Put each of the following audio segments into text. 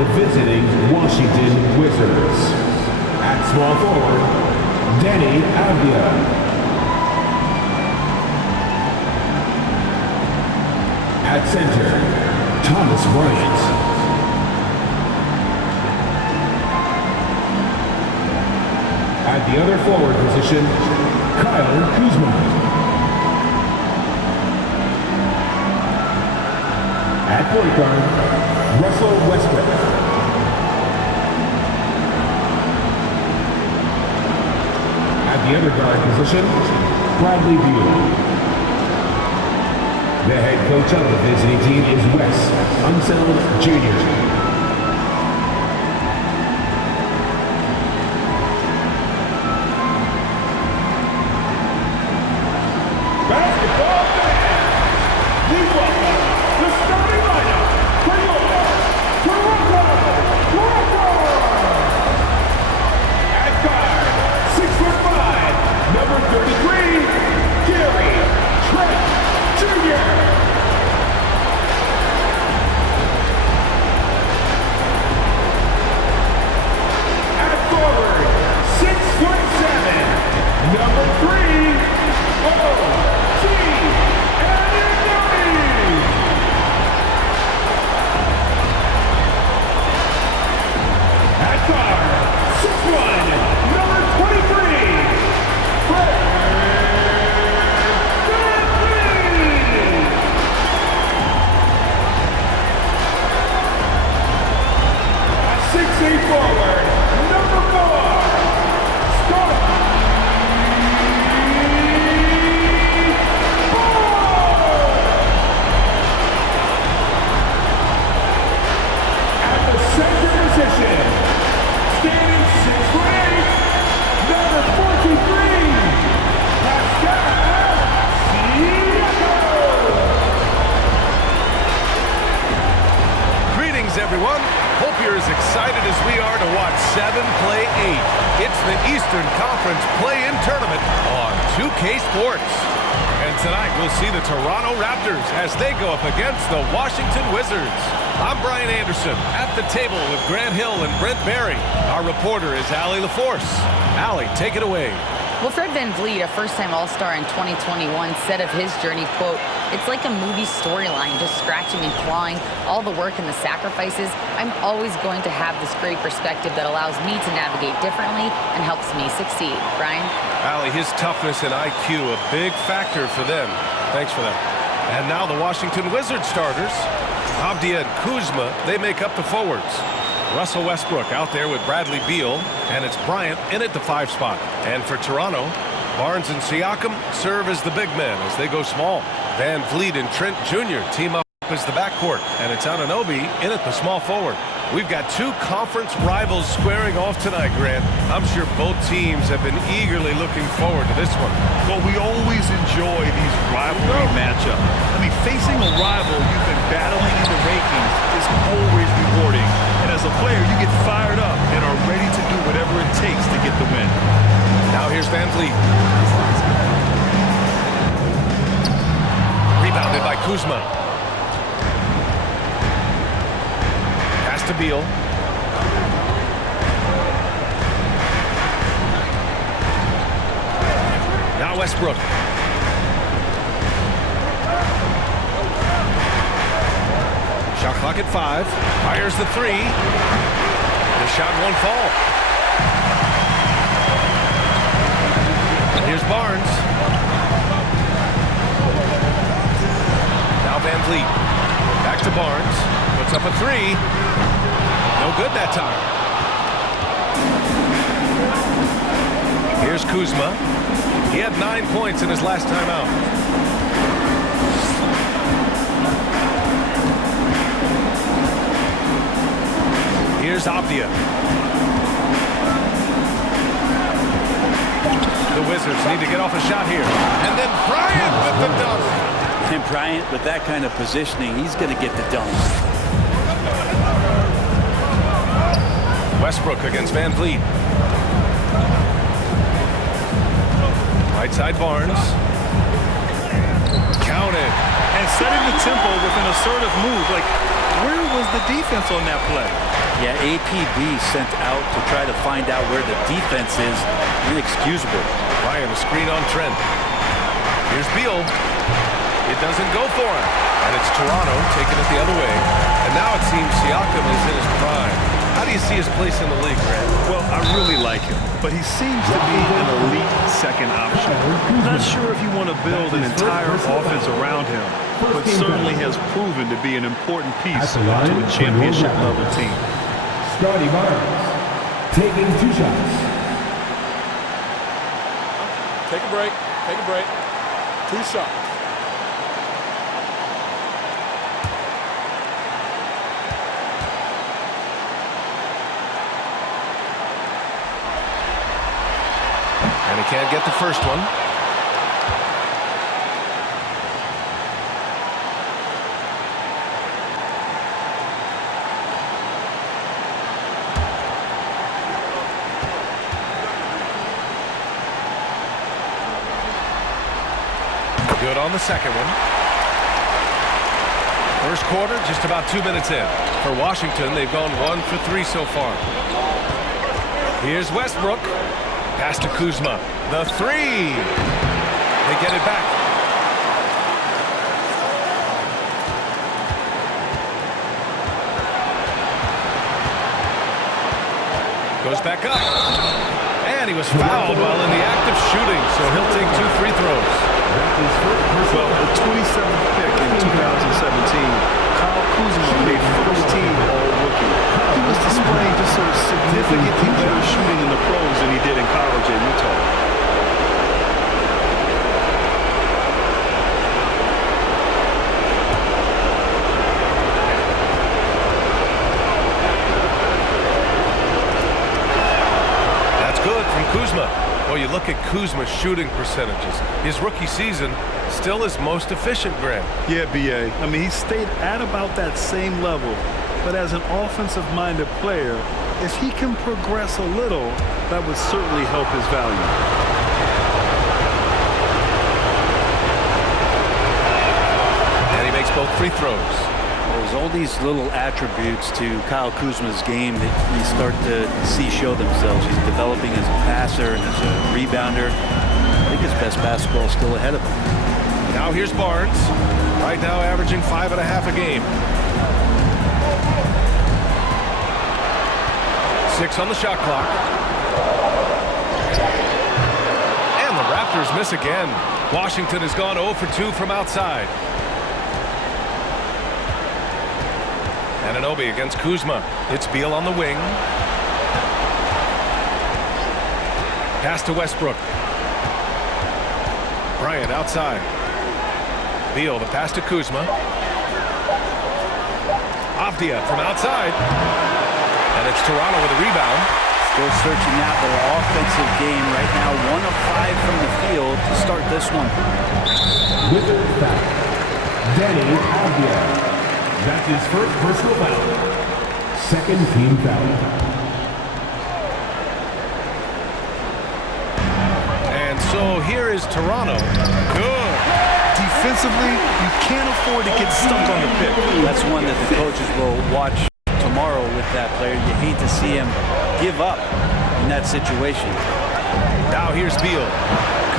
the visiting Washington Wizards. At small forward, Danny Avdia. At center, Thomas Bryant. At the other forward position, Kyle Kuzma. At point guard, Russell Westbrook. At the other guard position, Bradley Beal. The head coach of the visiting team is Wes Unseld Jr. Basketball fans, we welcome the starting lineup for your Toronto Raptors. At guard, 6'5", number 33, Gary Trent Jr. At forward, 6'7", number 3, O.G. Anunoby. At guard, 6'1", number 23, Fred VanVleet. At 6'8" forward, number 4, Scott. At the center position, standing 6'8", number 43, Pascal Siakam. Greetings, everyone. Hope you're as excited as we are to watch 7 play 8. It's the Eastern Conference play-in tournament on 2K Sports. And tonight we'll see the Toronto Raptors as they go up against the Washington Wizards. I'm Brian Anderson at the table with Grant Hill and Brent Barry. Our reporter is Allie LaForce. Allie, take it away. Well, Fred VanVleet, a first-time All-Star in 2021, said of his journey, quote, "It's like a movie storyline, just scratching and clawing, all the work and the sacrifices. I'm always going to have this great perspective that allows me to navigate differently and helps me succeed." Brian? Allie, his toughness and IQ, a big factor for them. Thanks for that. And now the Washington Wizards starters. Avdia and Kuzma, they make up the forwards. Russell Westbrook out there with Bradley Beal, and it's Bryant in at the 5 spot. And for Toronto, Barnes and Siakam serve as the big men as they go small. VanVleet and Trent Jr. team up as the backcourt, and it's Anunoby in at the small forward. We've got 2 conference rivals squaring off tonight, Grant. I'm sure both teams have been eagerly looking forward to this one. Well, we always enjoy these rivalry matchups. I mean, facing a rival you've been battling in the rankings is always rewarding. And as a player, you get fired up and are ready to do whatever it takes to get the win. Now here's VanVleet. Rebounded by Kuzma. Pass to Beal. Now Westbrook. Shot clock at 5. Fires the 3. The shot won't fall. Here's Barnes. Now VanVleet. Back to Barnes. Puts up a 3. No good that time. Here's Kuzma. He had 9 points in his last time out. Here's Avdia. The Wizards need to get off a shot here. And then Bryant with the dunk. And Bryant, with that kind of positioning, he's going to get the dunk. Westbrook against VanVleet. Right side Barnes. Counted. And setting the tempo with an assertive move. Like, Where was the defense on that play? Yeah, APB sent out to try to find out where the defense is. Inexcusable. Ryan, a screen on Trent. Here's Beal. It doesn't go for him. And it's Toronto taking it the other way. And now it seems Siakam is in his prime. How do you see his place in the league, Grant? Well, I really like him, but he seems to be an elite second option. I'm not sure if you want to build an entire offense around him, but certainly has proven to be an important piece to a championship-level team. Scotty Barnes taking 2 shots. Take a break. Take a break. 2 shots. And he can't get the first one. Good on the second one. First quarter, just about 2 minutes in. For Washington, they've gone 1 for 3 so far. Here's Westbrook. Pass to Kuzma. The 3. They get it back. Goes back up. And he was fouled while in the act of shooting, so he'll take 2 free throws. Well, the 27th pick in 2017, Kyle Kuzma made first team All-Rookie. He was displaying just sort of significantly better shooting in the pros than he did in college at Utah. Kuzma. Well, you look at Kuzma's shooting percentages. His rookie season, still his most efficient, Grant. Yeah, B.A. I mean, he stayed at about that same level. But as an offensive-minded player, if he can progress a little, that would certainly help his value. And he makes both free throws. There's all these little attributes to Kyle Kuzma's game that you start to see show themselves. He's developing as a passer and as a rebounder. I think his best basketball is still ahead of him. Now here's Barnes. Right now averaging 5.5 a game. 6 on the shot clock. And the Raptors miss again. Washington has gone 0 for 2 from outside. Anunoby against Kuzma. It's Beal on the wing. Pass to Westbrook. Bryant outside. Beal, the pass to Kuzma. Avdia from outside. And it's Toronto with a rebound. Still searching out their offensive game right now. 1 of 5 from the field to start this one. With the foul, Danny Avdia. That's his first personal foul. Second team foul. And so here is Toronto. Good. Defensively, you can't afford to get stuck on the pick. That's one that the coaches will watch tomorrow with that player. You hate to see him give up in that situation. Now here's Beal.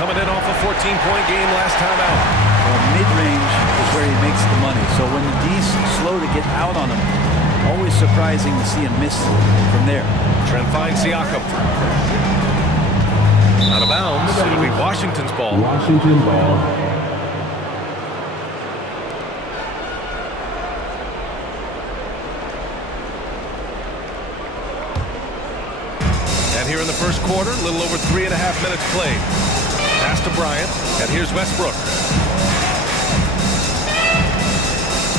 Coming in off a 14-point game last time out. Well, mid-range is where he makes the money. So when the D's slow to get out on him, always surprising to see him miss from there. Trent finds Siakam. Out of bounds. It'll be Washington's ball. Washington ball. And here in the first quarter, a little over 3.5 minutes played. Pass to Bryant, and here's Westbrook.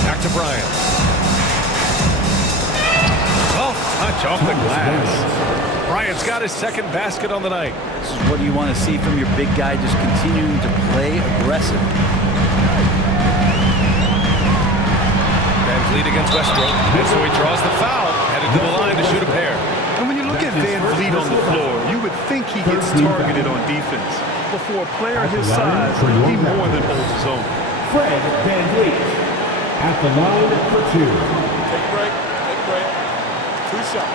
Back to Bryant. Soft touch off the glass. Bryant's got his second basket on the night. This is what you want to see from your big guy, just continuing to play aggressive. Van Vliet against Westbrook, and so he draws the foul, headed to the line to shoot a pair. And when you look at Van Vliet on the floor, you would think he gets targeted on defense. But for a player his size, he more than holds his own. Fred Van Vliet at the line for 2. Take a break. Take a break. 2 shots.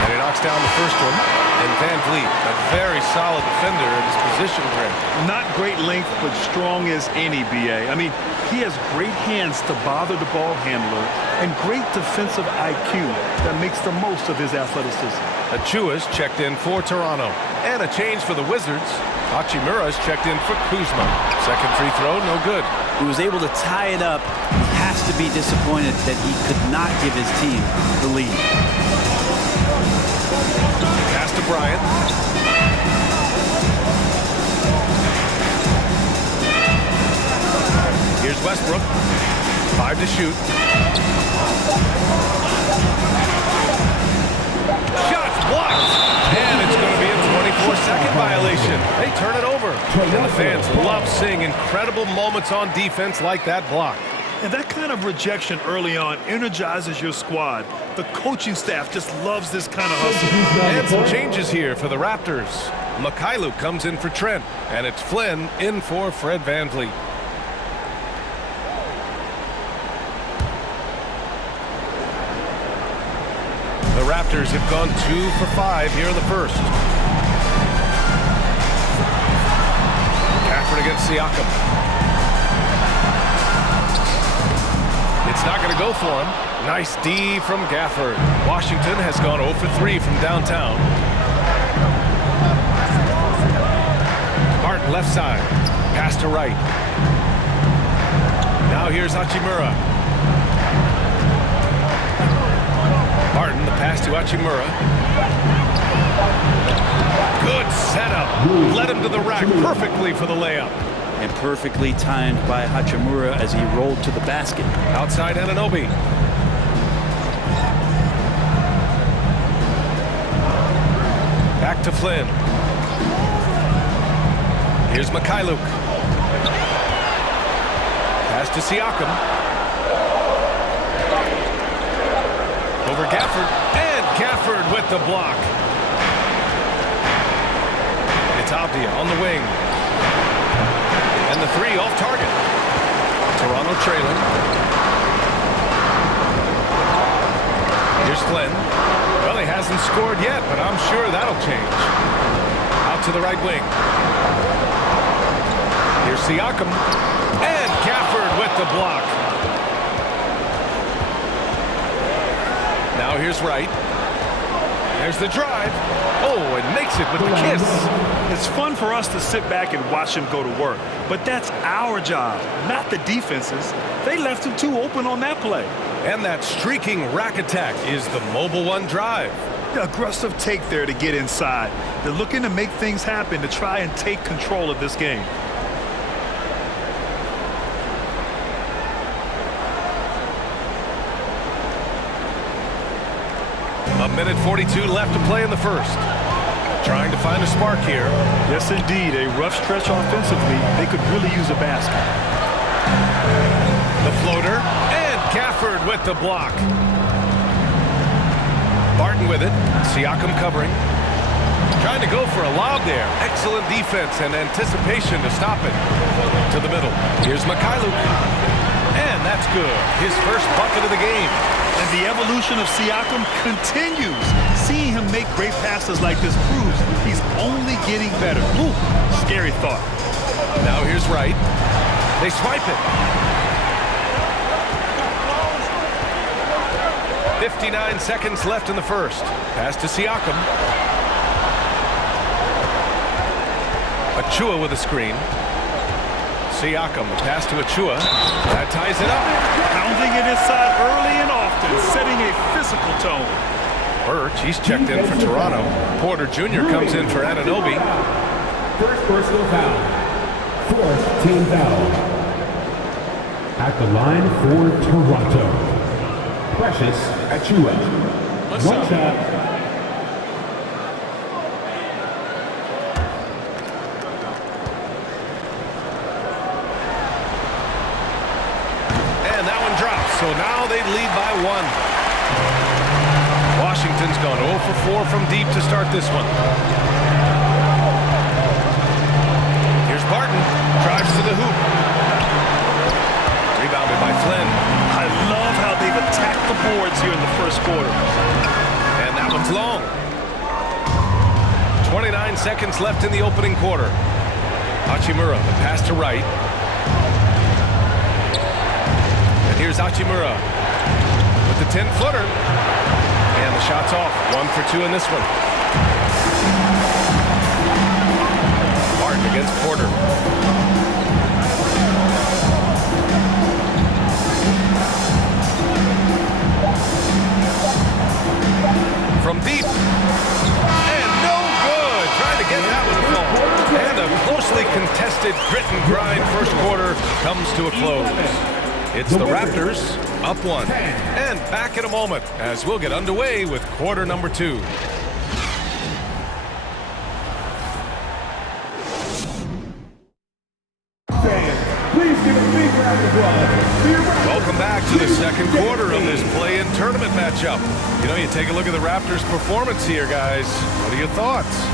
And he knocks down the first one. And Van Vliet, a very solid defender in his position grip. Not great length, but strong as any, B.A. I mean, he has great hands to bother the ball handler and great defensive IQ that makes the most of his athleticism. Achua's checked in for Toronto. And a change for the Wizards. Hachimura's checked in for Kuzma. Second free throw, no good. He was able to tie it up. He has to be disappointed that he could not give his team the lead. Pass to Bryant. Here's Westbrook. 5 to shoot. Shots blocked. And it's going to be a 24-second violation. They turn it over. And the fans love seeing incredible moments on defense like that block. And that kind of rejection early on energizes your squad. The coaching staff just loves this kind of hustle. And some changes here for the Raptors. Mikhailuk comes in for Trent. And it's Flynn in for Fred VanVleet. The Raptors have gone 2 for 5 here in the first. Gafford against Siakam. It's not going to go for him. Nice D from Gafford. Washington has gone 0 for 3 from downtown. Martin left side. Pass to right. Now here's Hachimura. Martin, the pass to Hachimura. Good setup. Led him to the rack perfectly for the layup. And perfectly timed by Hachimura as he rolled to the basket. Outside Anunoby. Back to Flynn. Here's Mikhailuk. Pass to Siakam. Over Gafford. And Gafford with the block. It's Abdia on the wing. And the 3 off target. Toronto trailing. Here's Flynn. Well, he hasn't scored yet, but I'm sure that'll change. Out to the right wing. Here's Siakam. And Gafford with the block. Now here's Wright. There's the drive. Oh, and makes it with the kiss. It's fun for us to sit back and watch him go to work, but that's our job, not the defense's. They left him too open on that play. And that streaking rack attack is the Mobile One drive. The aggressive take there to get inside. They're looking to make things happen to try and take control of this game. A minute 42 left to play in the first. Trying to find a spark here. Yes, indeed. A rough stretch offensively. They could really use a basket. The floater. And Gafford with the block. Barton with it. Siakam covering. Trying to go for a lob there. Excellent defense and anticipation to stop it. To the middle. Here's Mikhailuk. And that's good. His first bucket of the game. And the evolution of Siakam continues. Seeing him make great passes like this proves he's only getting better. Ooh, scary thought. Now here's Wright. They swipe it. 59 seconds left in the first. Pass to Siakam. Achua with a screen. Siakam, pass to Achua. That ties it up. Pounding it inside early and often, setting a physical tone. Birch, he's checked in for Toronto. Porter Jr. comes in for Anunoby. First personal foul. Fourth team foul. At the line for Toronto, Precious Achua. One shot. So now they lead by 1. Washington's gone 0 for 4 from deep to start this one. Here's Barton. Drives to the hoop. Rebounded by Flynn. I love how they've attacked the boards here in the first quarter. And that one's long. 29 seconds left in the opening quarter. Hachimura, the pass to Wright. And here's Hachimura with the 10-footer. And the shot's off. 1 for 2 in this one. Martin against Porter. From deep. And no good. Trying to get that one to fall. And a closely contested grit and grind first quarter comes to a close. It's the Raptors up 1. And back in a moment as we'll get underway with quarter number 2. Please give a big round of applause. Welcome back to the second quarter of this play-in tournament matchup. You know, you take a look at the Raptors' performance here, guys. What are your thoughts?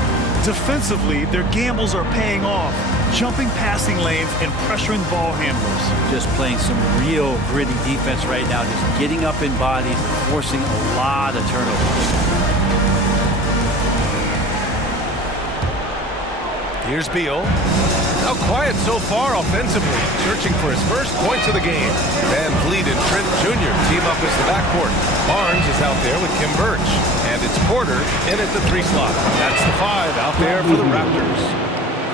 Defensively, their gambles are paying off. Jumping passing lanes and pressuring ball handlers. Just playing some real gritty defense right now. Just getting up in bodies and forcing a lot of turnovers. Here's Beal. Now quiet so far offensively, searching for his first points of the game. Van Vliet and Trent Jr. team up as the backcourt. Barnes is out there with Kim Birch. And it's Porter in at the 3 slot. That's the 5 out there for the Raptors.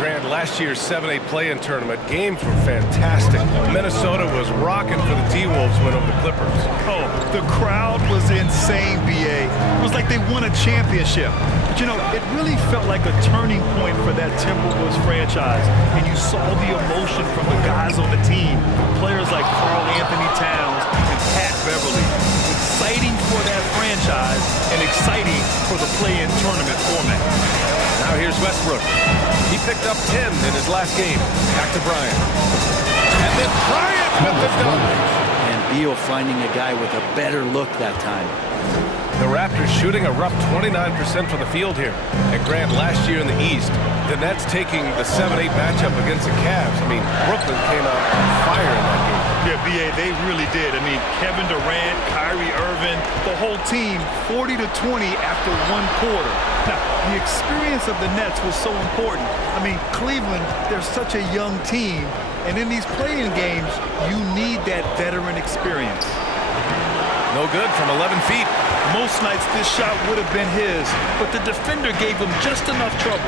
Grant, last year's 7-8 play-in tournament, games were fantastic. Minnesota was rocking for the T-Wolves win over the Clippers. Oh, the crowd was insane, B.A. It was like they won a championship. But, you know, it really felt like a turning point for that Timberwolves franchise. And you saw the emotion from the guys on the team, players like Karl Anthony Towns and Pat Beverly. Exciting for that franchise and exciting for the play-in tournament format. Now here's Westbrook. He picked up 10 in his last game. Back to Bryant. And then Bryant with the dunk. And Beal finding a guy with a better look that time. The Raptors shooting a rough 29% from the field here. And Grant, last year in the East, the Nets taking the 7-8 matchup against the Cavs. I mean, Brooklyn came out on fire in that game. Yeah, B.A., they really did. I mean, Kevin Durant, Kyrie Irving, the whole team, 40-20 after 1 quarter. Now, the experience of the Nets was so important. I mean, Cleveland, they're such a young team, and in these play-in games, you need that veteran experience. No good from 11 feet. Most nights this shot would have been his, but the defender gave him just enough trouble.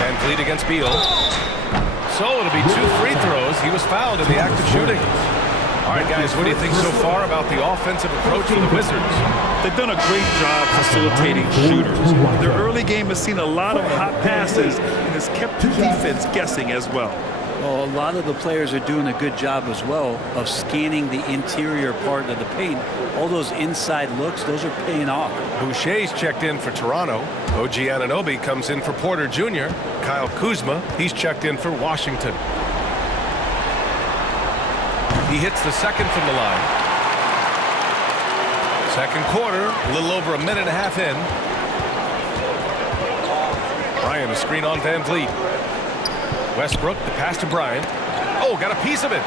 Van Vliet against Beal. So it'll be 2 free throws. He was fouled in the act of shooting. All right, guys, what do you think so far about the offensive approach for the Wizards? They've done a great job facilitating shooters. Their early game has seen a lot of hot passes and has kept the defense guessing as well. Well, a lot of the players are doing a good job as well of scanning the interior part of the paint. All those inside looks, those are paying off. Boucher's checked in for Toronto. OG Anunoby comes in for Porter Jr. Kyle Kuzma, he's checked in for Washington. He hits the second from the line. Second quarter, a little over a minute and a half in. Bryant, a screen on Van Vliet. Westbrook, the pass to Bryant. Oh, got a piece of it.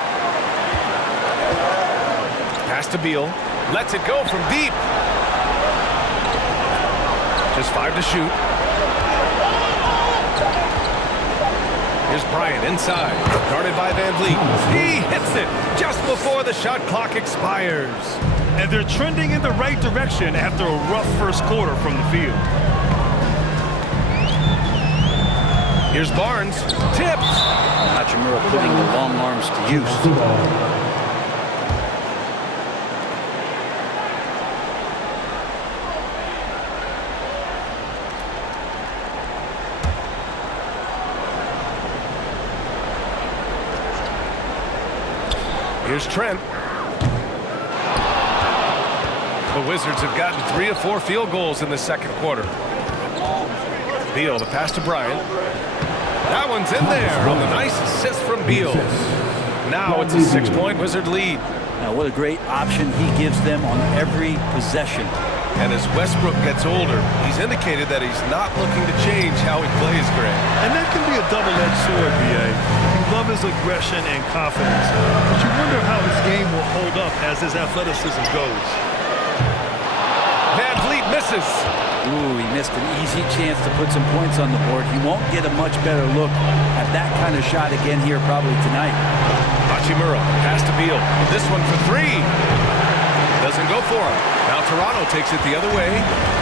Pass to Beal. Lets it go from deep. Just 5 to shoot. Here's Bryant inside. Guarded by Van Vliet. He hits it just before the shot clock expires. And they're trending in the right direction after a rough first quarter from the field. Here's Barnes. Tipped. Hachimura putting the long arms to use. Here's Trent. The Wizards have gotten 3 of 4 field goals in the second quarter. Beal, the pass to Bryant. That one's in there on the nice assist from Beal. Now it's a 6-point Wizard lead. Now, what a great option he gives them on every possession. And as Westbrook gets older, he's indicated that he's not looking to change how he plays, Greg. And that can be a double-edged sword, B.A. You love his aggression and confidence, but you wonder how his game will hold up as his athleticism goes. Van Vliet misses. Ooh, he missed an easy chance to put some points on the board. He won't get a much better look at that kind of shot again here probably tonight. Hachimura, pass to Beal. This one for three. Doesn't go for him. Now Toronto takes it the other way.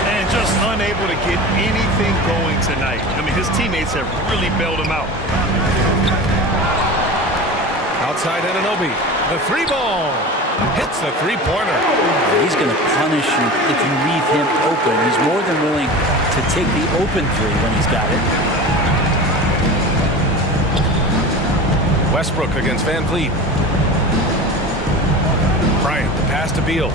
And just unable to get anything going tonight. I mean, his teammates have really bailed him out. Outside Anunoby. The three ball. Hits the three-pointer. He's going to punish you if you leave him open. He's more than willing to take the open three when he's got it. Westbrook against Van Vliet. Bryant, the pass to Beal.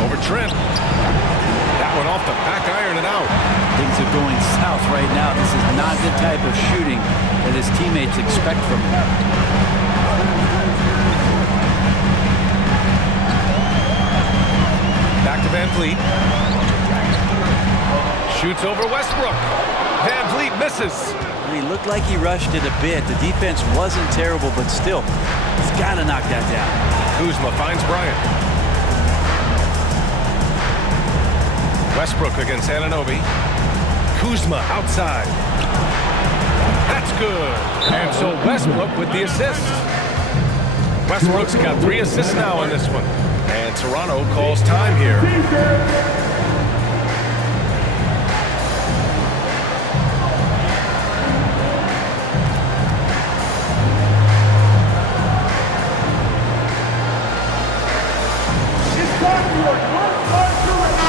Over Trent. That one off the back iron and out. Things are going south right now. This is not the type of shooting that his teammates expect from him. Back to Van Vliet. Shoots over Westbrook. Van Vliet misses. He looked like he rushed it a bit. The defense wasn't terrible, but still, he's got to knock that down. Kuzma finds Bryant. Westbrook against Anunoby. Kuzma outside. That's good. And so Westbrook with the assist. Westbrook's got 3 assists now in this one. And Toronto calls time here.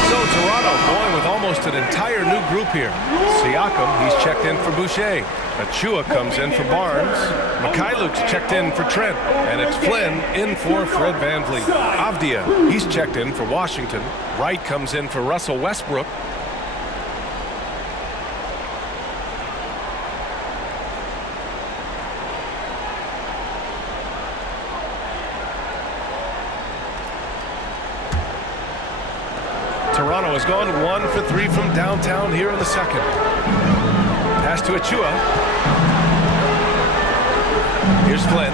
So Toronto going with almost an entire new group here. Siakam, he's checked in for Boucher. Achua comes in for Barnes. Mikhailuk's checked in for Trent. And it's Flynn in for Fred Van Vliet. Avdia, he's checked in for Washington. Wright comes in for Russell Westbrook. Toronto has gone 1 for 3 from downtown here in the second. Pass to Achua. Here's Flynn.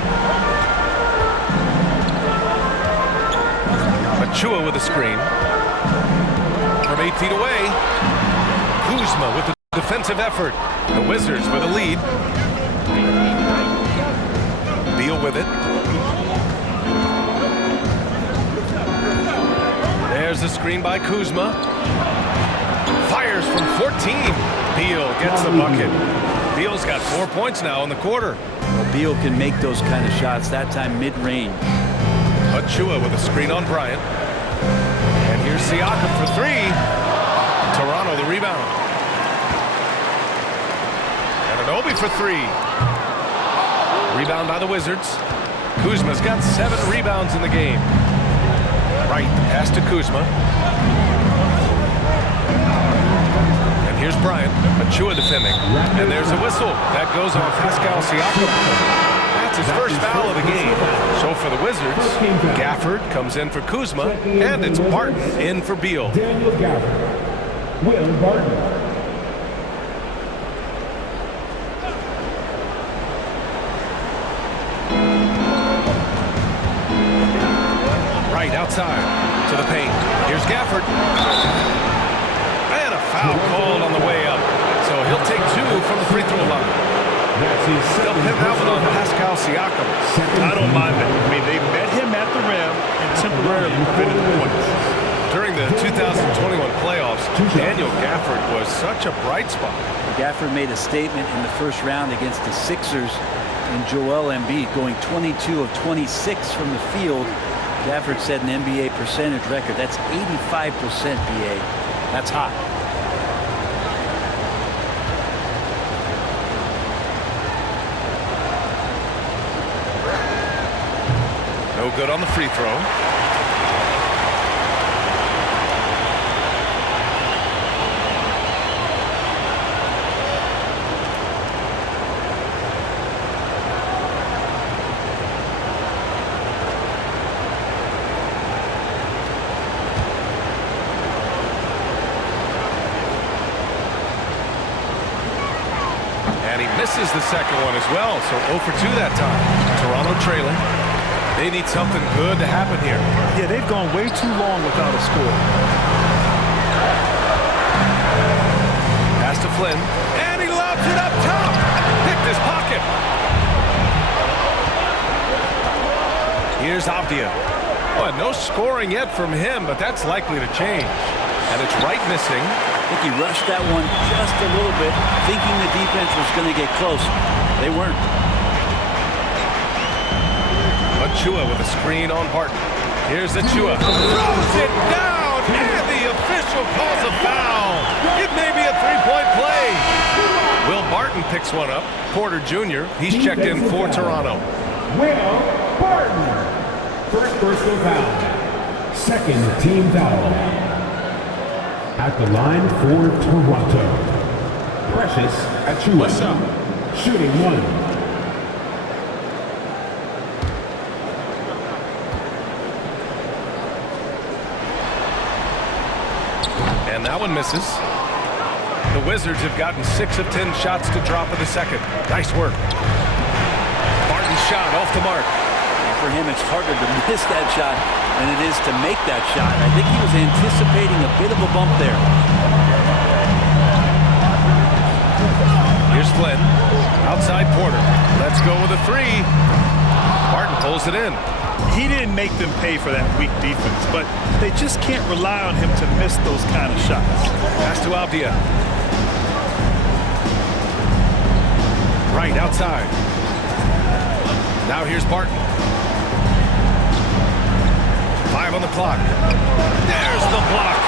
Achua with a screen. From 8 feet away. Kuzma with the defensive effort. The Wizards with a lead. Beal with it. There's the screen by Kuzma. Fires from 14. Beal gets the bucket. Beal's got 4 points now in the quarter. Well, Beal can make those kind of shots, that time mid-range. Achua with a screen on Bryant. And here's Siakam for 3. Toronto the rebound. Anunoby for 3. Rebound by the Wizards. Kuzma's got 7 rebounds in the game. Right, pass to Kuzma. And here's Bryant. Achua defending. And there's a whistle. That goes on Pascal Siakam. That's his first foul of the game. So for the Wizards, Gafford comes in for Kuzma. And it's Barton in for Beal. Daniel Gafford. Will Barton. Right outside to the paint. Here's Gafford. And a foul called on the way up. So he'll take 2 from the free throw line. They'll pin that one on Pascal Siakam. I don't mind that. I mean, they met him at the rim and temporarily prevented the points. During the 2021 playoffs, Daniel Gafford was such a bright spot. Gafford made a statement in the first round against the Sixers and Joel Embiid, going 22 of 26 from the field. Gafford set an NBA percentage record. That's 85%, BA. That's hot. No good on the free throw. misses the second one as well, so 0 for 2 that time. Toronto trailing. They need something good to happen here. Yeah, they've gone way too long without a score. Pass to Flynn, and he lobs it up top. Picked his pocket. Here's Avdia. Well, no scoring yet from him, but that's likely to change. And it's Wright missing. I think he rushed that one just a little bit, thinking the defense was going to get close. They weren't. Achua with a screen on Barton. Here's Achua. Throws it down, and the official calls a foul. It may be a three-point play. Will Barton picks one up. Porter Jr., he's checked in for Toronto. Will Barton. First personal foul. Second team foul. At the line for Toronto. Precious Achua. What's up? Shooting one. And that one misses. The Wizards have gotten 6 of 10 shots to drop in the second. Nice work. Barton's shot off the mark. For him, it's harder to miss that shot than it is to make that shot. I think he was anticipating a bit of a bump there. Here's Flynn. Outside Porter. Let's go with a three. Barton pulls it in. He didn't make them pay for that weak defense, but they just can't rely on him to miss those kind of shots. Pass to Avdia. Right outside. Now here's Barton. 5 on the clock. There's the block.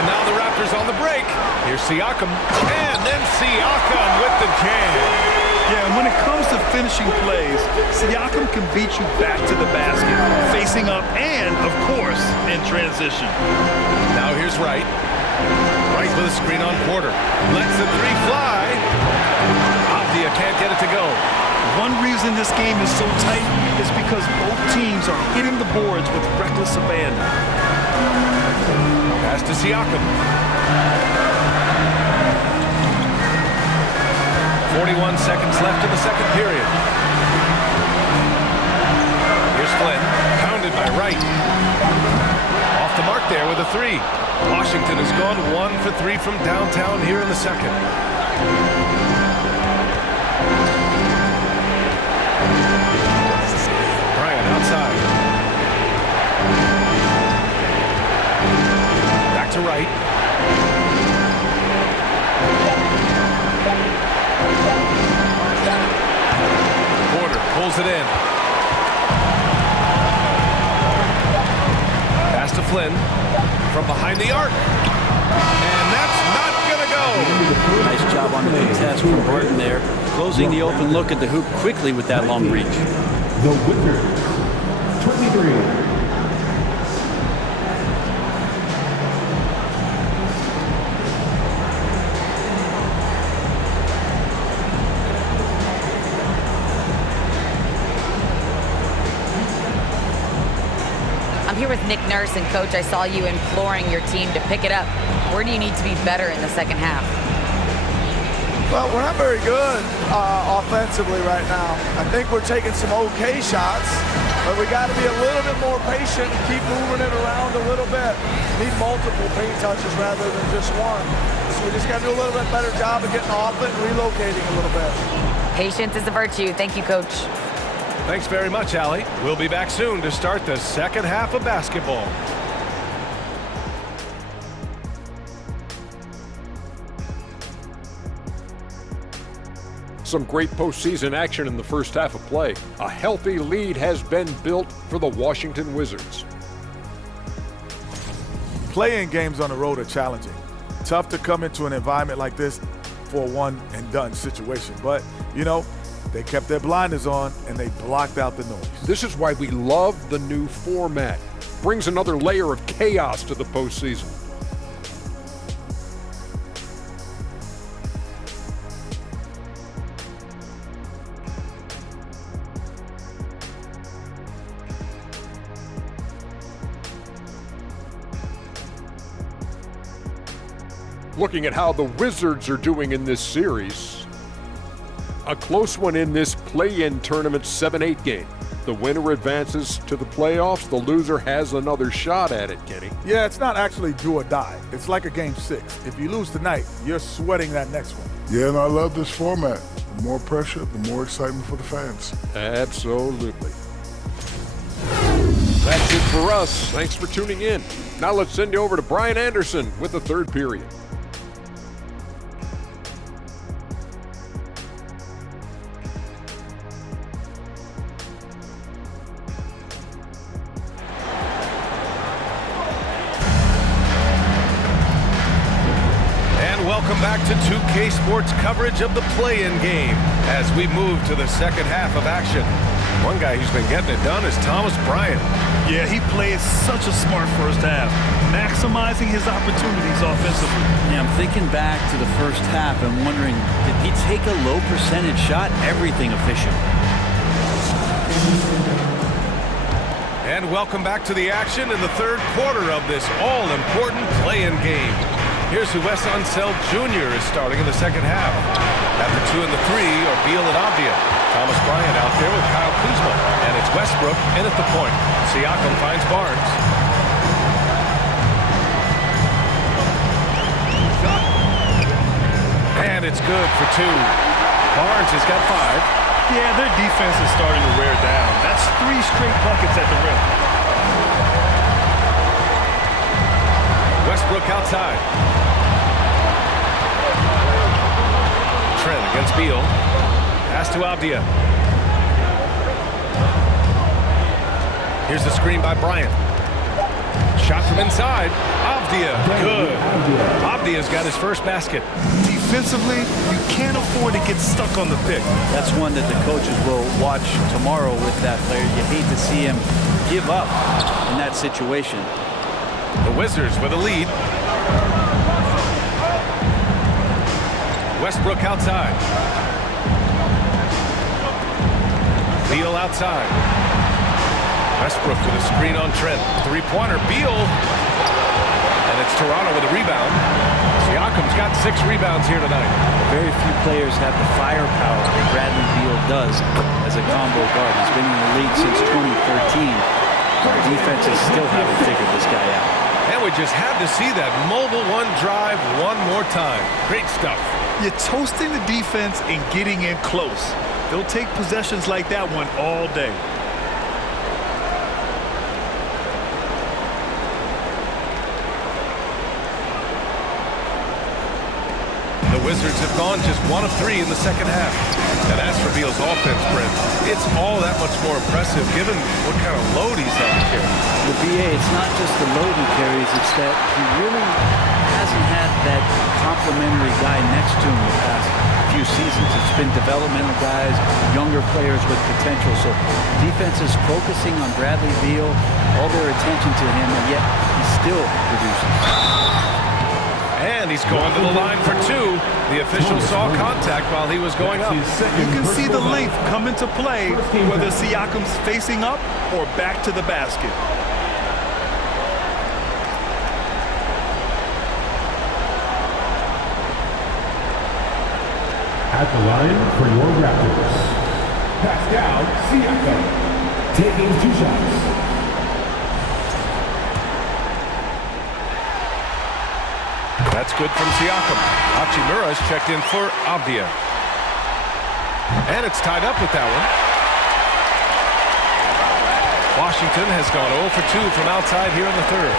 And now the Raptors on the break. Here's Siakam. And then Siakam with the jam. Yeah, and when it comes to finishing plays, Siakam can beat you back to the basket, facing up and, of course, in transition. Now here's Wright. Wright with a screen on Porter. Lets the three fly. Avdia can't get it to go. One reason this game is so tight is because both teams are hitting the boards with reckless abandon. Pass to Siakam. 41 seconds left in the second period. Here's Flynn, pounded by Wright. Off the mark there with a three. Washington has gone 1 for 3 from downtown here in the second. Bryant outside. Back to Wright. Porter pulls it in. Pass to Flynn from behind the arc. And that's not going to go. Nice job on the contest from Barton there. Closing the open look at the hoop quickly with that long reach. The Wizards, 23. I'm here with Nick Nurse, and Coach, I saw you imploring your team to pick it up. Where do you need to be better in the second half? Well, we're not very good offensively right now. I think we're taking some okay shots, but we got to be a little bit more patient and keep moving it around a little bit. Need multiple paint touches rather than just one. So we just got to do a little bit better job of getting off it and relocating a little bit. Patience is a virtue. Thank you, Coach. Thanks very much, Allie. We'll be back soon to start the second half of basketball. Some great postseason action in the first half of play. A healthy lead has been built for the Washington Wizards. Playing games on the road are challenging. Tough to come into an environment like this for a one-and-done situation. But, you know, they kept their blinders on and they blocked out the noise. This is why we love the new format. Brings another layer of chaos to the postseason. Looking at how the Wizards are doing in this series, A close one in this play-in tournament 7-8 game. The winner advances to the playoffs. The loser has another shot at it, Kenny. Yeah, it's not actually do or die. It's like a game 6. If you lose tonight, you're sweating that next one. Yeah, and I love this format. The more pressure, the more excitement for the fans. Absolutely. That's it for us. Thanks for tuning in. Now let's send you over to Brian Anderson with the third period. Welcome back to 2K Sports coverage of the play-in game as we move to the second half of action. One guy who's been getting it done is Thomas Bryant. Yeah, he played such a smart first half, maximizing his opportunities offensively. Yeah, I'm thinking back to the first half and wondering, did he take a low percentage shot? Everything efficient. And welcome back to the action in the third quarter of this all-important play-in game. Here's who Wes Unseld Jr. is starting in the second half. At the 2 and the 3 are Beal and Avdia. Thomas Bryant out there with Kyle Kuzma. And it's Westbrook in at the point. Siakam finds Barnes. And it's good for 2. Barnes has got 5. Yeah, their defense is starting to wear down. That's 3 straight buckets at the rim. Westbrook outside. Trent against Beal. Pass to Avdia. Here's the screen by Bryant. Shot from inside. Avdia. Good. Avdia's got his first basket. Defensively, you can't afford to get stuck on the pick. That's one that the coaches will watch tomorrow with that player. You hate to see him give up in that situation. The Wizards with a lead. Westbrook outside. Beal outside. Westbrook with a screen on Trent. Three-pointer, Beal. And it's Toronto with a rebound. Siakam's got 6 rebounds here tonight. Very few players have the firepower that Bradley Beal does as a combo guard. He's been in the league since 2013. Our defenses still haven't figured this guy out. And we just had to see that mobile one drive one more time. Great stuff. You're toasting the defense and getting in close. They'll take possessions like that one all day. The Wizards have gone just 1 of 3 in the second half. And as for Beal's offense, Brent, it's all that much more impressive given what kind of load he's had to carry. The BA, it's not just the load he carries, it's that he really hasn't had that complimentary guy next to him the past few seasons. It's been developmental guys, younger players with potential. So defense is focusing on Bradley Beal, all their attention to him, and yet he still produces. And he's going to the line for 2. The official saw contact while he was going up. You can see the length come into play, whether Siakam's facing up or back to the basket. At the line for your Raptors, Pascal Siakam, taking 2 shots. That's good from Siakam. Hachimura's checked in for Avdia. And it's tied up with that one. Washington has gone 0 for 2 from outside here in the third.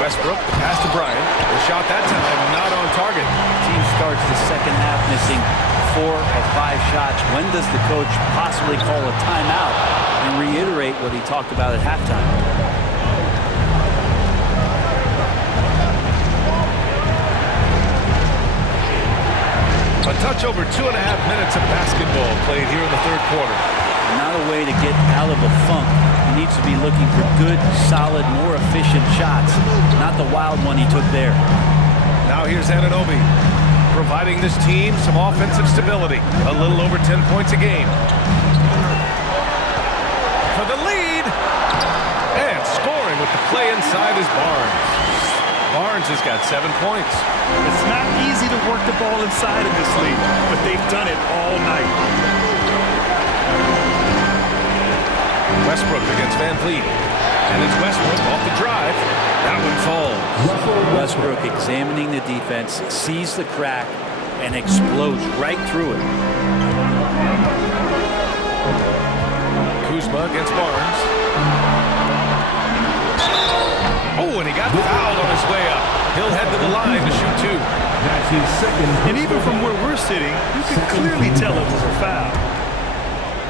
Westbrook, the pass to Bryant. The shot that time not on target. The team starts the second half missing 4 of 5 shots. When does the coach possibly call a timeout and reiterate what he talked about at halftime? A touch over 2.5 minutes of basketball played here in the third quarter. Not a way to get out of a funk. He needs to be looking for good, solid, more efficient shots, not the wild one he took there. Now here's Anunoby, providing this team some offensive stability. A little over 10 points a game. For the lead, and scoring with the play inside is Barnes. Barnes has got 7 points. It's not easy to work the ball inside in this league, but they've done it all night. Westbrook against Van Vliet. And it's Westbrook off the drive. That one falls. Westbrook examining the defense, sees the crack, and explodes right through it. Kuzma against Barnes. Oh, and he got fouled on his way up. He'll head to the line to shoot 2. That's his second. And even from where we're sitting, you can clearly tell it was a foul.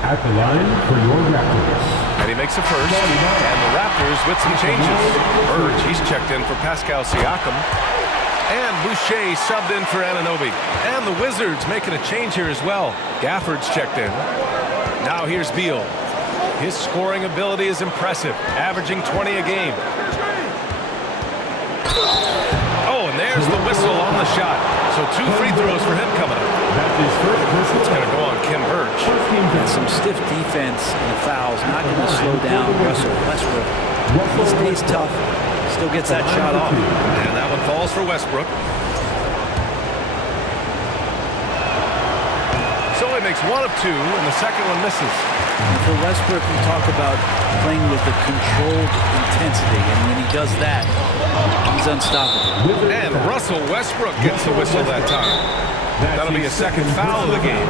At the line for your Raptors. And he makes a first. And the Raptors with some changes. Burge, he's checked in for Pascal Siakam. And Boucher subbed in for Anunoby. And the Wizards making a change here as well. Gafford's checked in. Now here's Beal. His scoring ability is impressive, averaging 20 a game. Oh, and there's the whistle on the shot. So 2 free throws for him coming up. That's his first personal. It's going to go on Kim Burge. And some stiff defense and fouls, not going to slow down Russell Westbrook. He stays tough, still gets that shot off. And that one falls for Westbrook. So he makes 1 of 2, and the second one misses. For Westbrook, we talk about playing with a controlled intensity, and when he does that, he's unstoppable. And Russell Westbrook gets the whistle that time. That'll be a second foul of the game.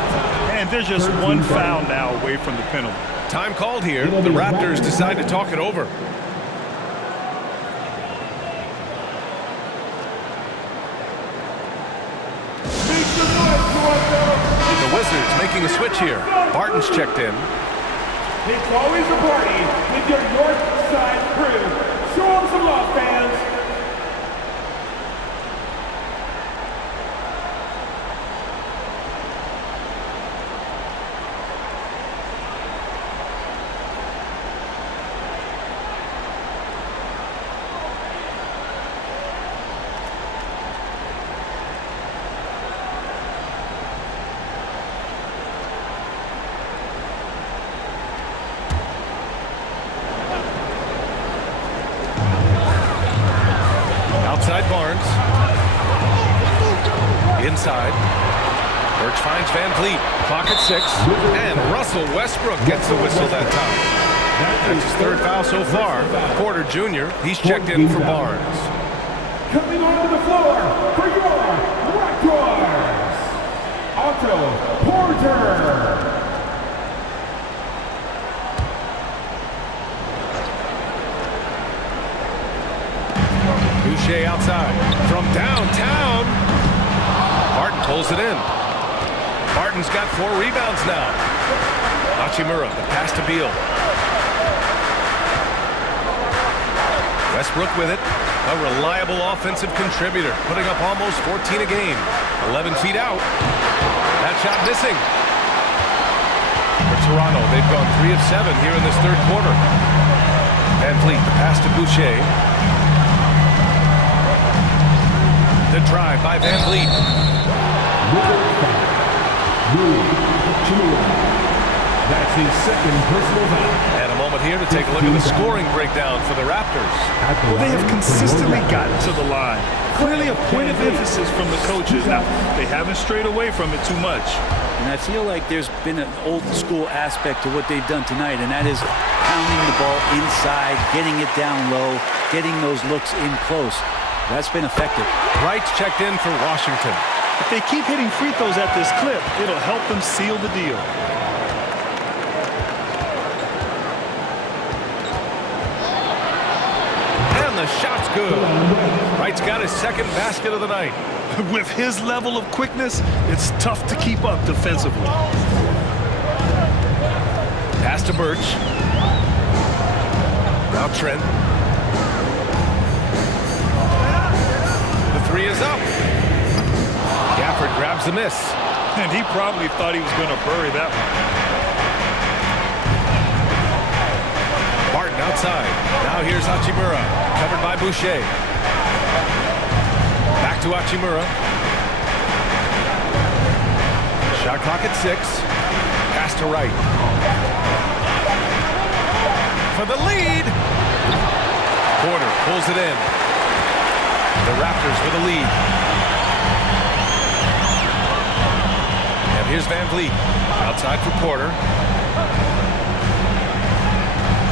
And there's just 1 foul now away from the penalty. Time called here. The Raptors decide to talk it over. The Wizards making a switch here. Barton's checked in. It's always a party with your North Side crew. Show them some love, fans. Outside Barnes. Inside. Birch finds Van Vliet. Clock at 6. And Russell Westbrook gets the whistle that time. That's his 3rd foul so far. Porter Jr., he's checked in for Barnes. Coming onto the floor for your Raptors, Otto Porter. Boucher outside. From downtown. Barton pulls it in. Barton's got 4 rebounds now. Hachimura, the pass to Beal. Westbrook with it. A reliable offensive contributor, putting up almost 14 a game. 11 feet out. That shot missing. For Toronto, they've gone 3 of 7 here in this 3rd quarter. Van Vliet, the pass to Boucher. The drive by Van Vliet. That's his 2nd personal foul. And a moment here to take a look at the scoring breakdown for the Raptors. Well, they have consistently gotten to the line. Clearly a point of emphasis from the coaches. Now, they haven't strayed away from it too much. And I feel like there's been an old school aspect to what they've done tonight, and that is pounding the ball inside, getting it down low, getting those looks in close. That's been effective. Wright's checked in for Washington. If they keep hitting free throws at this clip, it'll help them seal the deal. And the shot's good. Wright's got his 2nd basket of the night. With his level of quickness, it's tough to keep up defensively. Pass to Birch. Now Trent. The 3 is up. Gafford grabs the miss. And he probably thought he was going to bury that one. Barton outside. Now here's Hachimura. Covered by Boucher. Back to Hachimura. Shot clock at 6. Pass to Wright. For the lead. Porter pulls it in. The Raptors with a lead. And here's Van Vliet. Outside for Porter.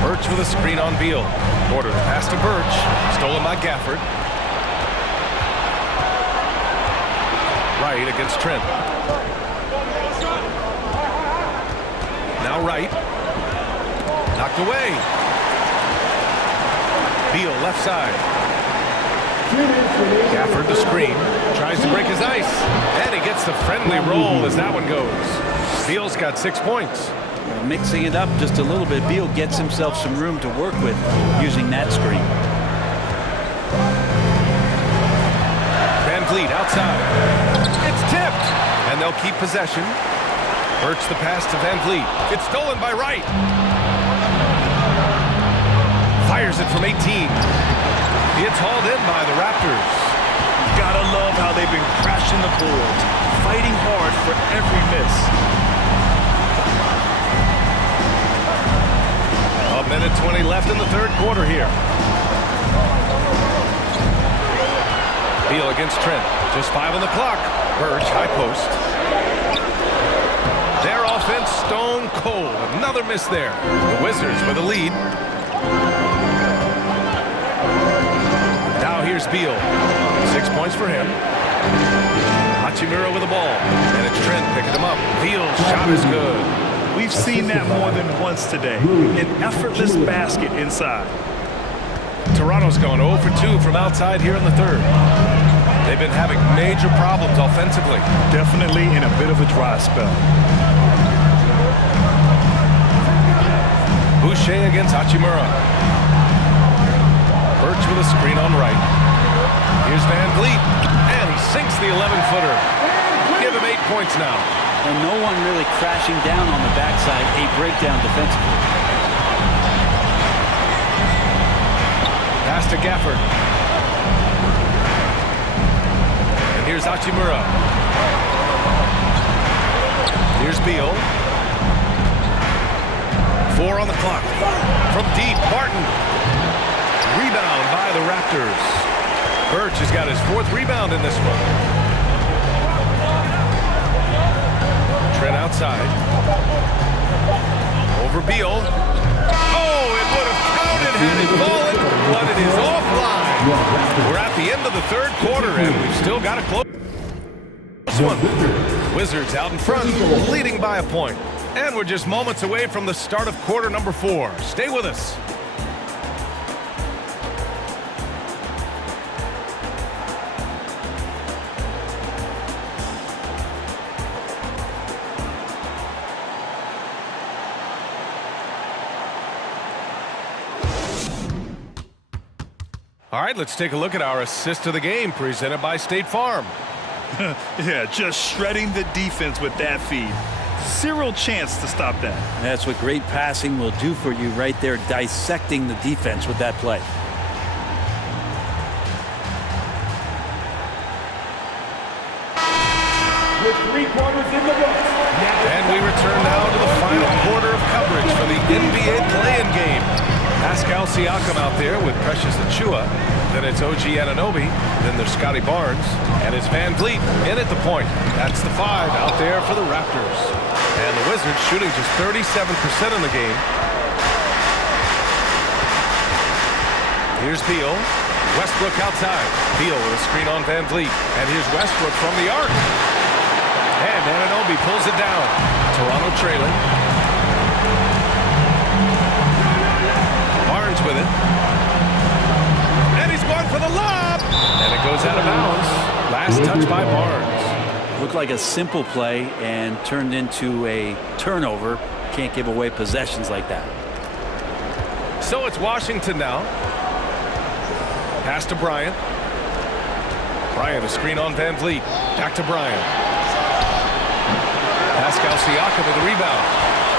Birch with a screen on Beal. Porter pass to Birch. Stolen by Gafford. Wright against Trent. Now Wright. Knocked away. Beal left side. Gafford the screen. Tries to break his ice. And he gets the friendly roll as that one goes. Beal's got 6 points. Mixing it up just a little bit, Beal gets himself some room to work with using that screen. Van Vliet outside. It's tipped. And they'll keep possession. Birch the pass to Van Vliet. It's stolen by Wright. Fires it from 18. It's hauled in by the Raptors. Gotta love how they've been crashing the boards, fighting hard for every miss. A minute 20 left in the third quarter here. Beal against Trent. Just 5 on the clock. Birch, high post. Their offense stone cold. Another miss there. The Wizards with a lead. Now here's Beal. 6 points for him. Hachimura with the ball. And it's Trent picking him up. Beal's shot is good. We've seen that more than once today. An effortless basket inside. Toronto's going 0 for 2 from outside here in the third. They've been having major problems offensively. Definitely in a bit of a dry spell. Boucher against Hachimura. Birch with a screen on Wright. Here's Van Vliet. And he sinks the 11-footer. Give him 8 points now. And no one really crashing down on the backside, a breakdown defensively. Pass to Gafford. And here's Hachimura. Here's Beal. 4 on the clock. From deep, Barton. Rebound by the Raptors. Birch has got his 4th rebound in this one. Trent outside. Over Beal. Oh, it would have counted had it fallen, but it is offline. We're at the end of the third quarter, and we've still got a close one. Wizards out in front, leading by a point. And we're just moments away from the start of quarter number 4. Stay with us. All right, let's take a look at our assist of the game presented by State Farm. Yeah, just shredding the defense with that feed. Zero chance to stop that. That's what great passing will do for you right there, dissecting the defense with that play. With 3 quarters in the books. And we return now to the final quarter of coverage for the NBA play-in game. Pascal Siakam out there with Precious Achiuwa. Then it's OG Anunoby. Then there's Scotty Barnes. And it's Van Vliet in at the point. That's the 5 out there for the Raptors. And the Wizards shooting just 37% in the game. Here's Beal. Westbrook outside. Beal with a screen on Van Vliet. And here's Westbrook from the arc. And Anunoby pulls it down. Toronto trailing. Barnes with it. And he's going for the lob. And it goes out of bounds. Last touch by Barnes. Looked like a simple play and turned into a turnover. Can't give away possessions like that. So it's Washington now. Pass to Bryant. Bryant, a screen on Van Vliet. Back to Bryant. Pascal Siakam with the rebound.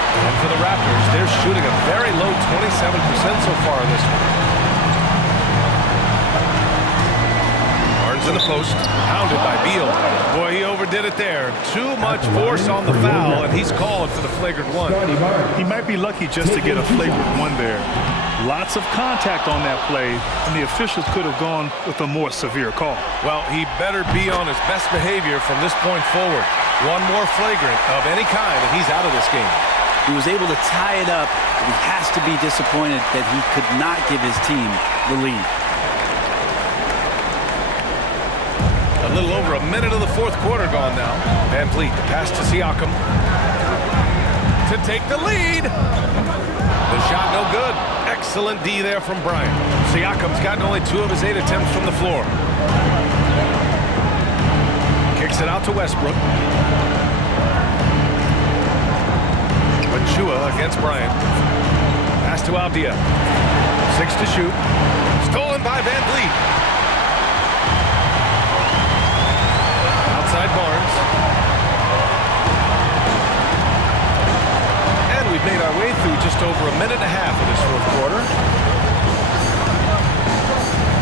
And for the Raptors, they're shooting a very low 27% so far in this one. Barnes in the post, pounded by Beal. Boy, he overdid it there. Too much force on the foul, and he's called for the flagrant one. He might be lucky just to get a flagrant one there. Lots of contact on that play, and the officials could have gone with a more severe call. Well, he better be on his best behavior from this point forward. One more flagrant of any kind, and he's out of this game. He was able to tie it up, but he has to be disappointed that he could not give his team the lead. A little over a minute of the fourth quarter gone now. Van Vliet, the pass to Siakam to take the lead. The shot no good. Excellent D there from Bryant. Siakam's gotten only 2 of his 8 attempts from the floor. Kicks it out to Westbrook. Achua against Bryant. Pass to Avdia. 6 to shoot. Stolen by Van Vliet. Outside Barnes. And we've made our way through just over a minute and a half of this fourth quarter.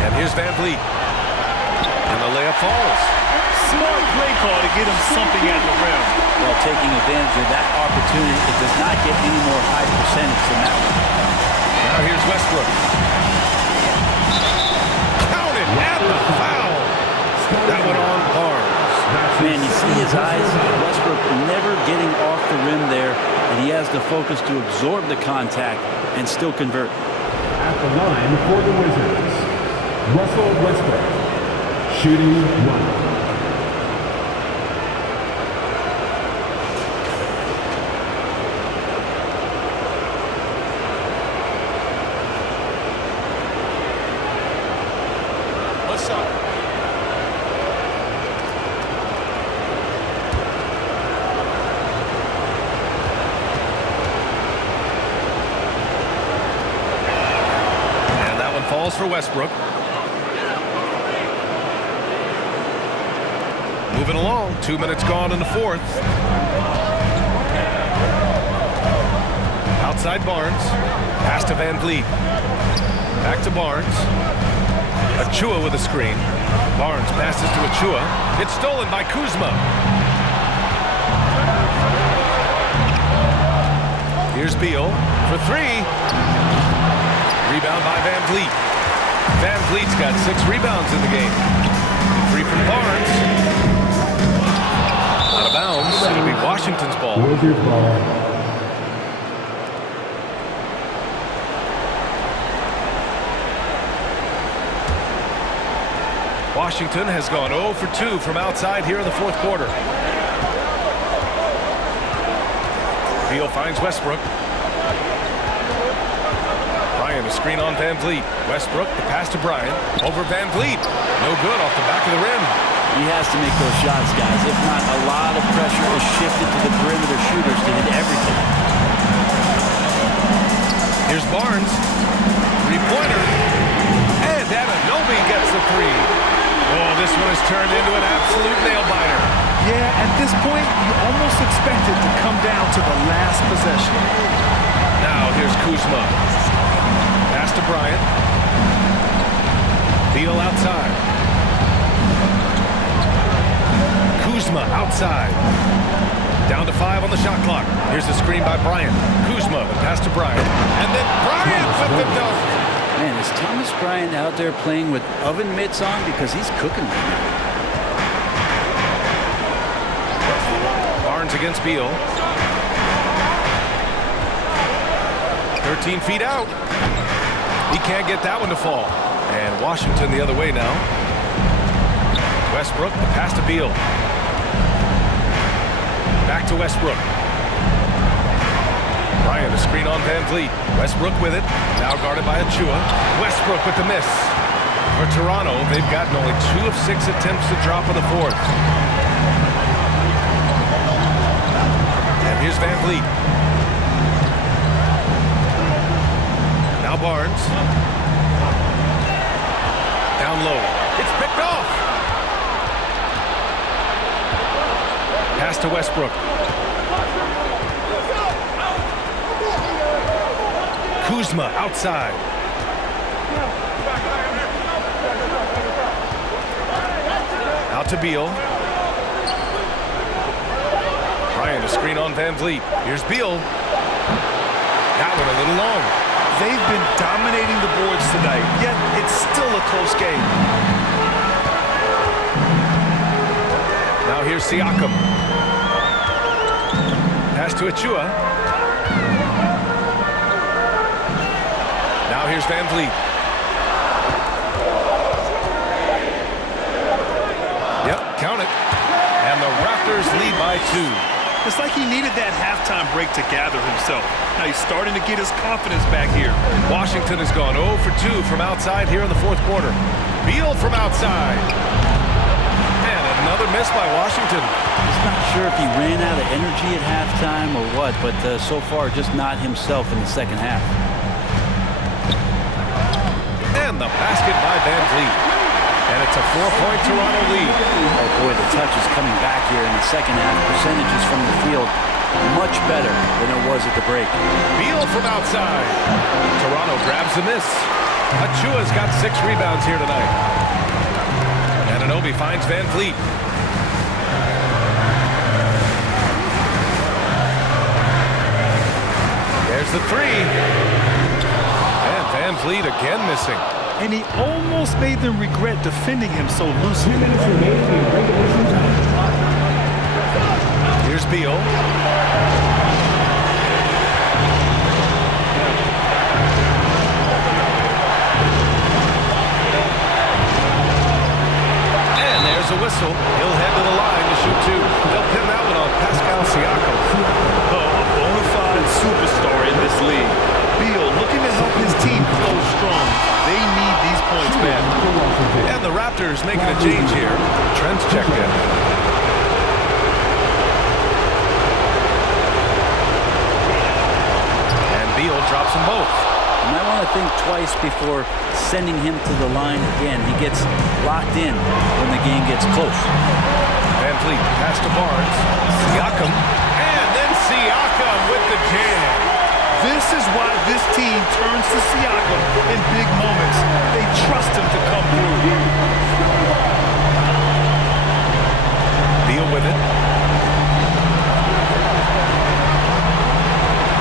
And here's Van Vliet. And the layup falls. Smart play call to get him something at the rim. Well, taking advantage of that opportunity, it does not get any more high percentage than that one. Now here's Westbrook. Counted at the foul. That one on Barnes. Man, you see his eyes. Westbrook never getting off the rim there, and he has the focus to absorb the contact and still convert. At the line for the Wizards, Russell Westbrook, shooting 1. Falls for Westbrook. Moving along, 2 minutes gone in the fourth. Outside Barnes. Pass to Van Vliet. Back to Barnes. Achua with a screen. Barnes passes to Achua. It's stolen by Kuzma. Here's Beal for 3. Rebound by Van Vliet. Van Vliet's got 6 rebounds in the game. 3 from Barnes. Out of bounds. It'll be Washington's ball. Wizards ball. Washington has gone 0 for 2 from outside here in the fourth quarter. Beal finds Westbrook. A screen on Van Vliet. Westbrook, the pass to Bryant. Over Van Vliet. No good off the back of the rim. He has to make those shots, guys. If not, a lot of pressure is shifted to the perimeter shooters to hit everything. Here's Barnes. 3-pointer. And Anunoby gets the 3. Oh, this one has turned into an absolute nail-biter. Yeah, at this point, you almost expect it to come down to the last possession. Now here's Kuzma. Pass to Bryant. Beal outside. Kuzma outside. Down to 5 on the shot clock. Here's the screen by Bryant. Kuzma, the pass to Bryant. And then Bryant with the dunk. Man, is Thomas Bryant out there playing with oven mitts on? Because he's cooking right now. Barnes against Beal. 13 feet out. He can't get that one to fall. And Washington the other way now. Westbrook, the pass to Beal. Back to Westbrook. Bryant, a screen on Van Vliet. Westbrook with it. Now guarded by Achua. Westbrook with the miss. For Toronto, they've gotten only 2 of 6 attempts to drop in the fourth. And here's Van Vliet. Now Barnes. Down low. It's picked off. Pass to Westbrook. Kuzma outside. Out to Beal. Bryant, a screen on Van Vliet. Here's Beal. That one a little long. They've been dominating the boards tonight, yet it's still a close game. Now here's Siakam. Pass to Achua. Now here's Van Vliet. Yep, count it. And the Raptors lead by 2. It's like he needed that halftime break to gather himself. Now he's starting to get his confidence back here. Washington has gone 0 for 2 from outside here in the fourth quarter. Beal from outside. And another miss by Washington. He's not sure if he ran out of energy at halftime or what, but so far just not himself in the second half. And the basket by Van Vliet. And it's a 4-point Toronto lead. Oh boy, the touch is coming back here in the second half. Percentages from the field much better than it was at the break. Beal from outside. Toronto grabs the miss. Achua's got 6 rebounds here tonight. Anunoby finds Van Vliet. There's the 3. And Van Vliet again missing. And he almost made them regret defending him so loosely. 2 minutes remaining in regulation time. Here's Beal. And there's a whistle. He'll head to the line to shoot 2. They'll pin that one on Pascal Siakam. A bona fide superstar in this league. Beal looking to help his team close strong. They need these points back. And the Raptors making a change here. Trent's checked in. And Beal drops them both. You might want to think twice before sending him to the line again. He gets locked in when the game gets close. Van Vliet pass to Barnes. Siakam. And then Siakam with the jam. This is why this team turns to Siakam in big moments. They trust him to come through. Beal with it.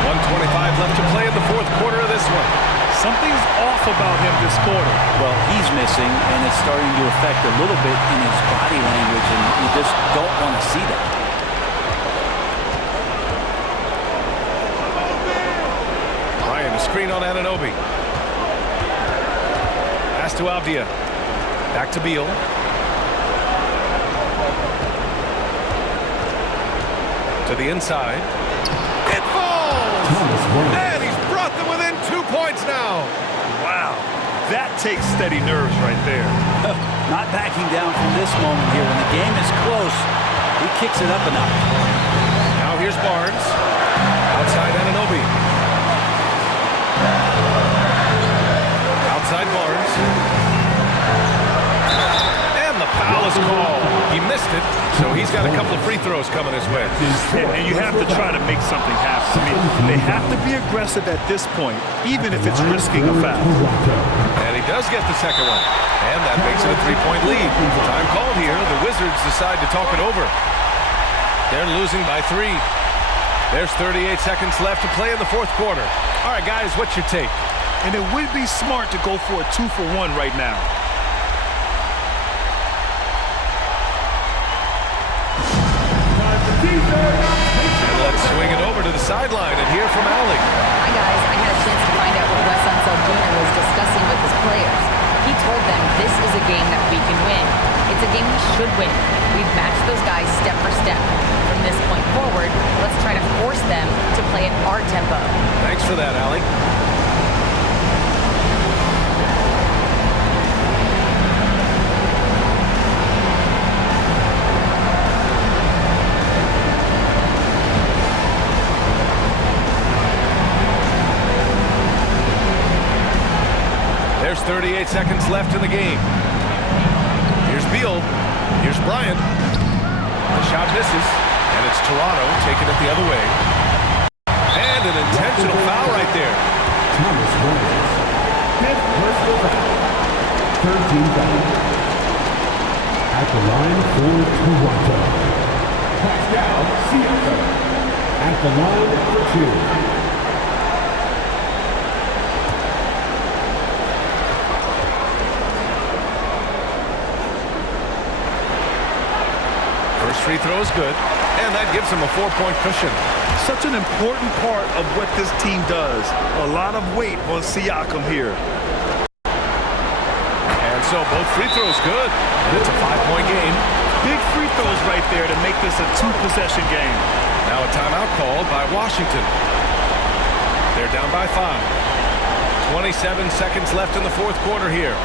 1:25 left to play in the fourth quarter of this one. Something's off about him this quarter. Well, he's missing, and it's starting to affect a little bit in his body language, and you just don't want to see that. Screen on Anunoby. Pass to Avdia. Back to Beal. To the inside. It falls! And he's brought them within 2 points now. Wow. That takes steady nerves right there. Not backing down from this moment here. When the game is close, he kicks it up a notch. Now here's Barnes. Outside Anunoby. Outside Barnes. And the foul is called. He missed it, so he's got a couple of free throws coming his way. And you have to try to make something happen. I mean, they have to be aggressive at this point, even if it's risking a foul. And he does get the second one. And that makes it a 3-point lead. Time called here. The Wizards decide to talk it over. They're losing by 3. There's 38 seconds left to play in the fourth quarter. All right, guys, what's your take? And it would be smart to go for a 2-for-1 right now. And let's swing it over to the sideline and hear from Allie. Hi, guys. I had a chance to find out what Wes Unseld Jr. was discussing with his players. He told them this is a game that we can win. It's a game we should win. We've matched those guys step for step. From this point forward, let's try to force them to play at our tempo. Thanks for that, Allie. There's 38 seconds left in the game. Here's Beal. Here's Bryant. The shot misses, and it's Toronto taking it the other way. And an intentional foul right there. Thomas Williams. 5th personal foul. 13 foul. At the line for Toronto. Pascal Siakam. At the line for 2. free throw is good, and that gives them a 4-point cushion. Such an important part of what this team does. A lot of weight on Siakam here. And so both free throws good, and it's a 5-point game. Big free throws right there to make this a 2-possession game. Now a timeout called by Washington. They're down by 5. 27 seconds left in the fourth quarter here.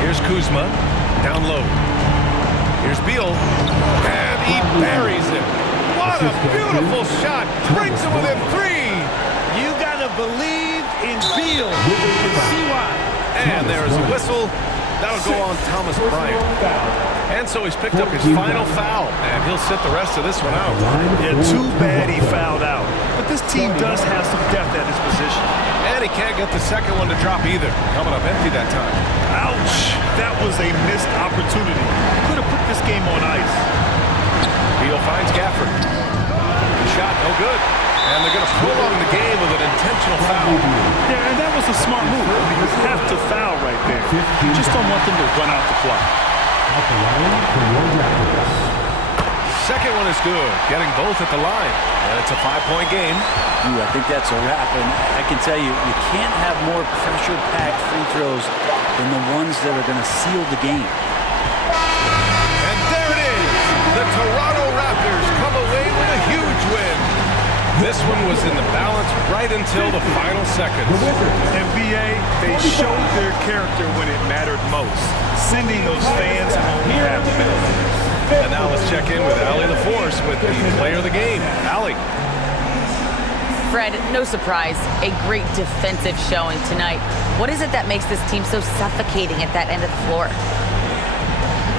Here's Kuzma, down low. Here's Beal, and he buries it. What a beautiful shot. Brings it within 3. You got to believe in Beal. You can see why. And there is a whistle. That'll go on Thomas Bryant. And so he's picked up his final foul, and he'll sit the rest of this one out. Yeah, too bad he fouled out. But this team does have some depth at his position. And he can't get the second one to drop either. Coming up empty that time. Ouch! That was a missed opportunity. Could have put this game on ice. Beal finds Gafford. The shot, no good. And they're going to prolong the game with an intentional foul. Yeah, and that was a smart move. You have to foul right there. You just don't want them to run out the clock. Second one is good. Getting both at the line. And it's a 5-point game. Ooh, I think that's a wrap. And I can tell you, you can't have more pressure-packed free throws than the ones that are going to seal the game. And there it is. The Toronto Raptors come away with a huge win. This one was in the balance right until the final seconds. NBA, they showed their character when it mattered most, sending those fans home happy. And now let's check in with Allie LaForce with the player of the game. Allie. Fred, no surprise, a great defensive showing tonight. What is it that makes this team so suffocating at that end of the floor?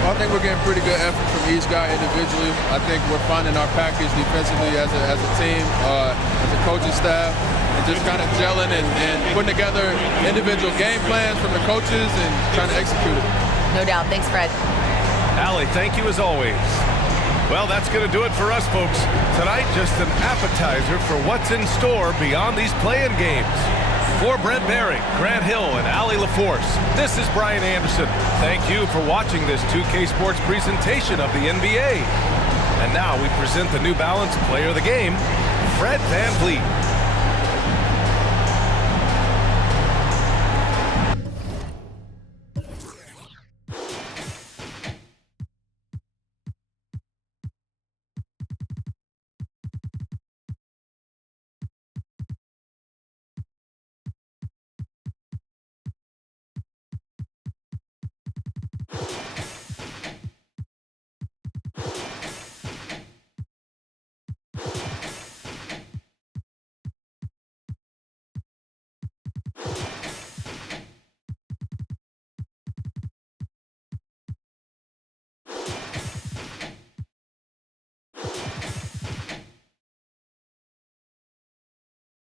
Well, I think we're getting pretty good effort from each guy individually. I think we're finding our package defensively as a team, as a coaching staff, and just kind of gelling and putting together individual game plans from the coaches and trying to execute it. No doubt. Thanks, Fred. Allie, thank you as always. Well, that's going to do it for us, folks. Tonight, just an appetizer for what's in store beyond these play-in games. For Brent Behring, Grant Hill, and Allie LaForce, this is Brian Anderson. Thank you for watching this 2K Sports presentation of the NBA. And now we present the New Balance Player of the Game, Fred VanVleet.